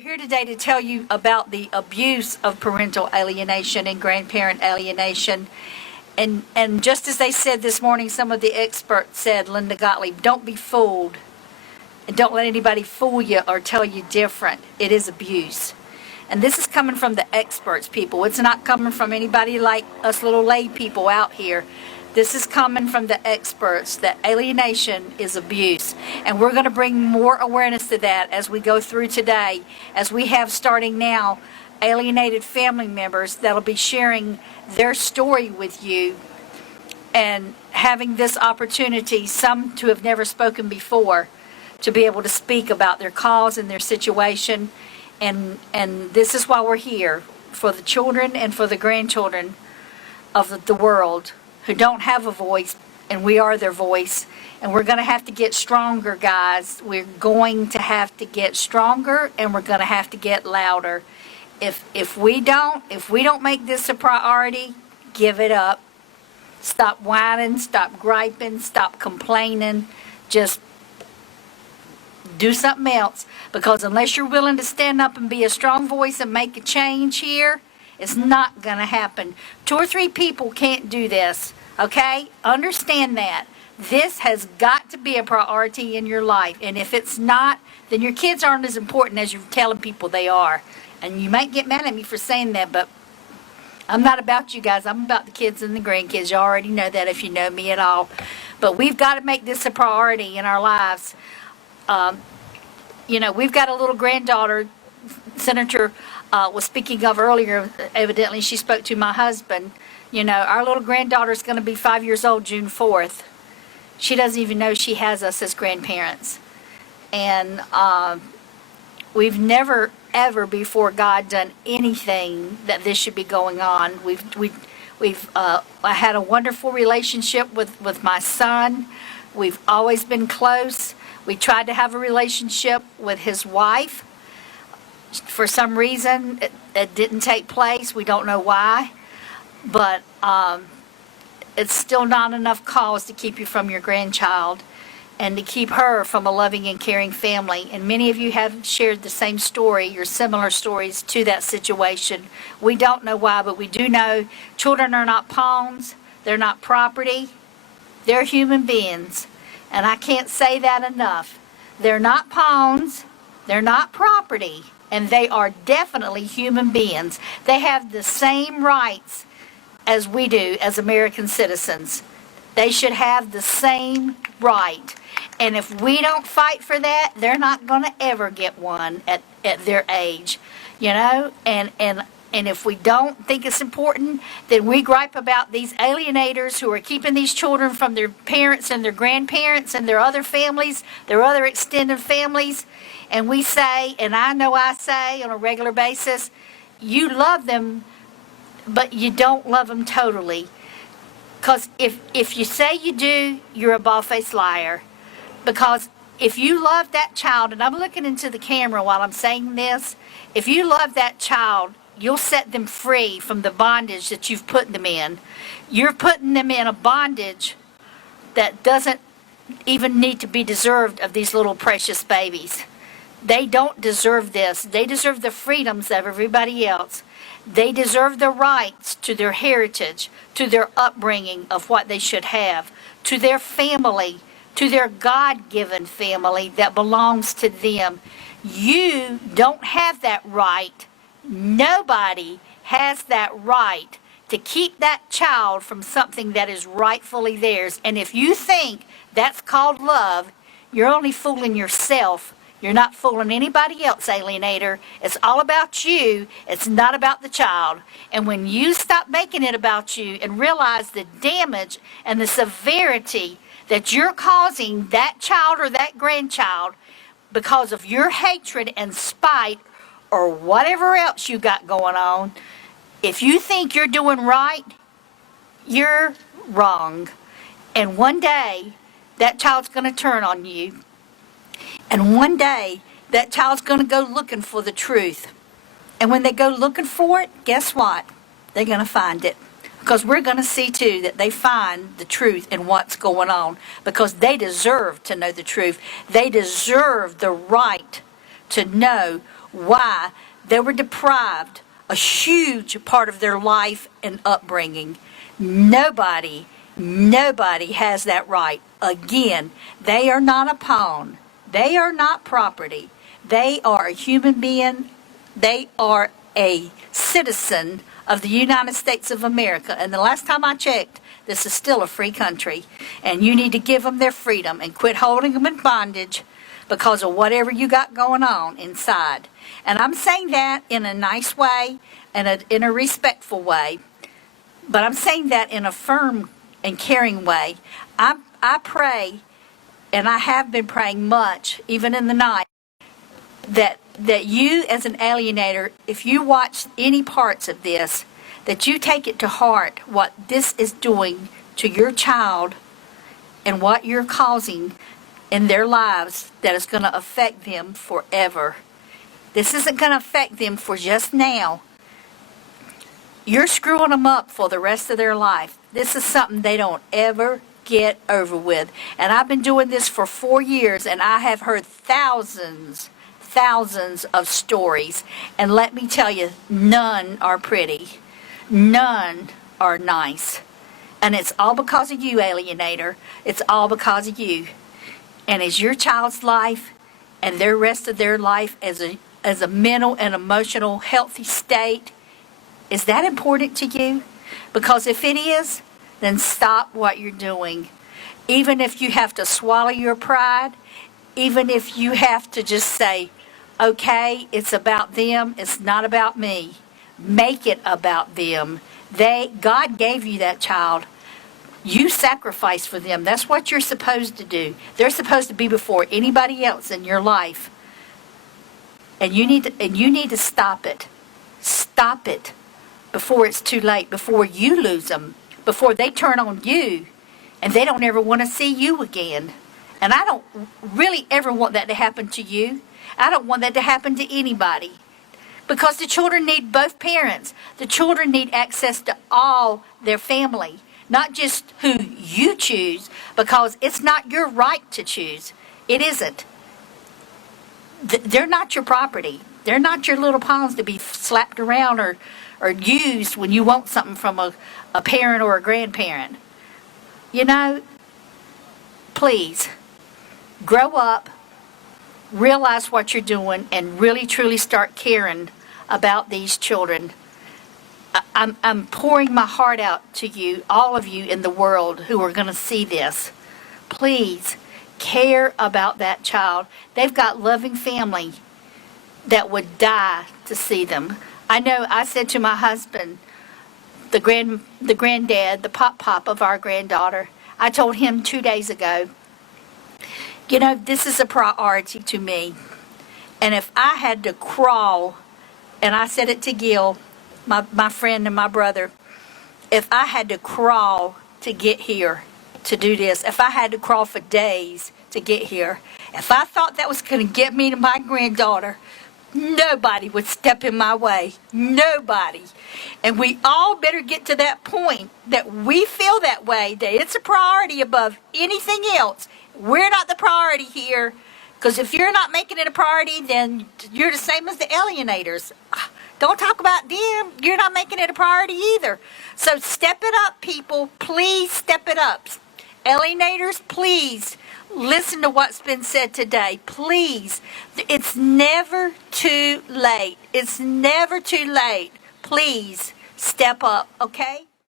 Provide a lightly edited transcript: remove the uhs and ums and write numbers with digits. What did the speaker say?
We're here today to tell you about the abuse of parental alienation and grandparent alienation. And just as they said this morning, some of the experts said, Linda Gottlieb, don't be fooled. And don't let anybody fool you or tell you different. It is abuse. And this is coming from the experts, people. It's not coming from anybody like us little lay people out here. This is coming from the experts, that alienation is abuse. And we're going to bring more awareness to that as we go through today, as we have starting now alienated family members that'll be sharing their story with you and having this opportunity, some to have never spoken before, to be able to speak about their cause and their situation. And this is why we're here, for the children and for the grandchildren of the world who don't have a voice, and we are their voice. And we're going to have to get stronger, guys. We're going to have to get stronger, and we're going to have to get louder. If we don't make this a priority, give it up. Stop whining, stop griping, stop complaining. Just do something else. Because unless you're willing to stand up and be a strong voice and make a change here, it's not going to happen. 2 or 3 people can't do this, okay? Understand that. This has got to be a priority in your life. And if it's not, then your kids aren't as important as you're telling people they are. And you might get mad at me for saying that, but I'm not about you guys. I'm about the kids and the grandkids. You already know that if you know me at all. But we've got to make this a priority in our lives. We've got a little granddaughter, Senator was speaking of earlier. Evidently, she spoke to my husband. Our little granddaughter is going to be 5 years old June 4th. She doesn't even know she has us as grandparents. And we've never, ever before God done anything that this should be going on. I had a wonderful relationship with my son. We've always been close. We tried to have a relationship with his wife. For some reason, it didn't take place. We don't know why. But it's still not enough cause to keep you from your grandchild and to keep her from a loving and caring family. And many of you have shared the same story or similar stories to that situation. We don't know why, but we do know children are not pawns. They're not property. They're human beings. And I can't say that enough. They're not pawns. They're not property. And they are definitely human beings. They have the same rights as we do as American citizens. They should have the same right. And if we don't fight for that, they're not going to ever get one at their age. And if we don't think it's important, then we gripe about these alienators who are keeping these children from their parents and their grandparents and their other families, their other extended families. And we say, and I know I say on a regular basis, you love them, but you don't love them totally. Because if you say you do, you're a bald-faced liar. Because if you love that child, and I'm looking into the camera while I'm saying this, if you love that child, you'll set them free from the bondage that you've put them in. You're putting them in a bondage that doesn't even need to be deserved of these little precious babies. They don't deserve this. They deserve the freedoms of everybody else. They deserve the rights to their heritage, to their upbringing of what they should have, to their family, to their God-given family that belongs to them. You don't have that right. Nobody has that right to keep that child from something that is rightfully theirs. And if you think that's called love, you're only fooling yourself. You're not fooling anybody else, alienator. It's all about you. It's not about the child. And when you stop making it about you and realize the damage and the severity that you're causing that child or that grandchild because of your hatred and spite or whatever else you got going on, if you think you're doing right, you're wrong. And one day, that child's going to turn on you. And one day, that child's going to go looking for the truth. And when they go looking for it, guess what? They're going to find it. Because we're going to see, too, that they find the truth in what's going on. Because they deserve to know the truth. They deserve the right to know Why? They were deprived a huge part of their life and upbringing. Nobody has that right. Again, they are not a pawn. They are not property. They are a human being. They are a citizen of the United States of America. And the last time I checked, this is still a free country. And you need to give them their freedom and quit holding them in bondage because of whatever you got going on inside. And I'm saying that in a nice way and in a respectful way. But I'm saying that in a firm and caring way. I pray, and I have been praying much, even in the night, that you as an alienator, if you watch any parts of this, that you take it to heart what this is doing to your child and what you're causing in their lives that is going to affect them forever. This isn't going to affect them for just now. You're screwing them up for the rest of their life. This is something they don't ever get over with. And I've been doing this for 4 years, and I have heard thousands of stories. And let me tell you, none are pretty. None are nice. And it's all because of you, alienator. It's all because of you. And is your child's life and their rest of their life as a mental and emotional healthy state, is that important to you? Because if it is, then stop what you're doing. Even if you have to swallow your pride, even if you have to just say, okay, it's about them, it's not about me. Make it about them. God gave you that child. You sacrifice for them. That's what you're supposed to do. They're supposed to be before anybody else in your life. And you need to stop it. Stop it before it's too late, before you lose them, before they turn on you and they don't ever want to see you again. And I don't really ever want that to happen to you. I don't want that to happen to anybody. Because the children need both parents. The children need access to all their family, not just who you choose, because it's not your right to choose. It isn't. They're not your property. They're not your little pawns to be slapped around or used when you want something from a parent or a grandparent. You know, please, grow up, realize what you're doing, and really truly start caring about these children. I'm pouring my heart out to you, all of you in the world who are going to see this. Please care about that child. They've got loving family that would die to see them. I know I said to my husband, the granddad, the pop of our granddaughter, I told him 2 days ago, you know, this is a priority to me. And if I had to crawl, and I said it to Gil, my friend and my brother, if I had to crawl to get here to do this, if I had to crawl for days to get here, if I thought that was going to get me to my granddaughter, nobody would step in my way. Nobody. And we all better get to that point that we feel that way, that it's a priority above anything else. We're not the priority here. Because if you're not making it a priority, then you're the same as the alienators. Don't talk about them. You're not making it a priority either. So step it up, people. Please step it up. Alienators, please listen to what's been said today. Please. It's never too late. It's never too late. Please step up, okay?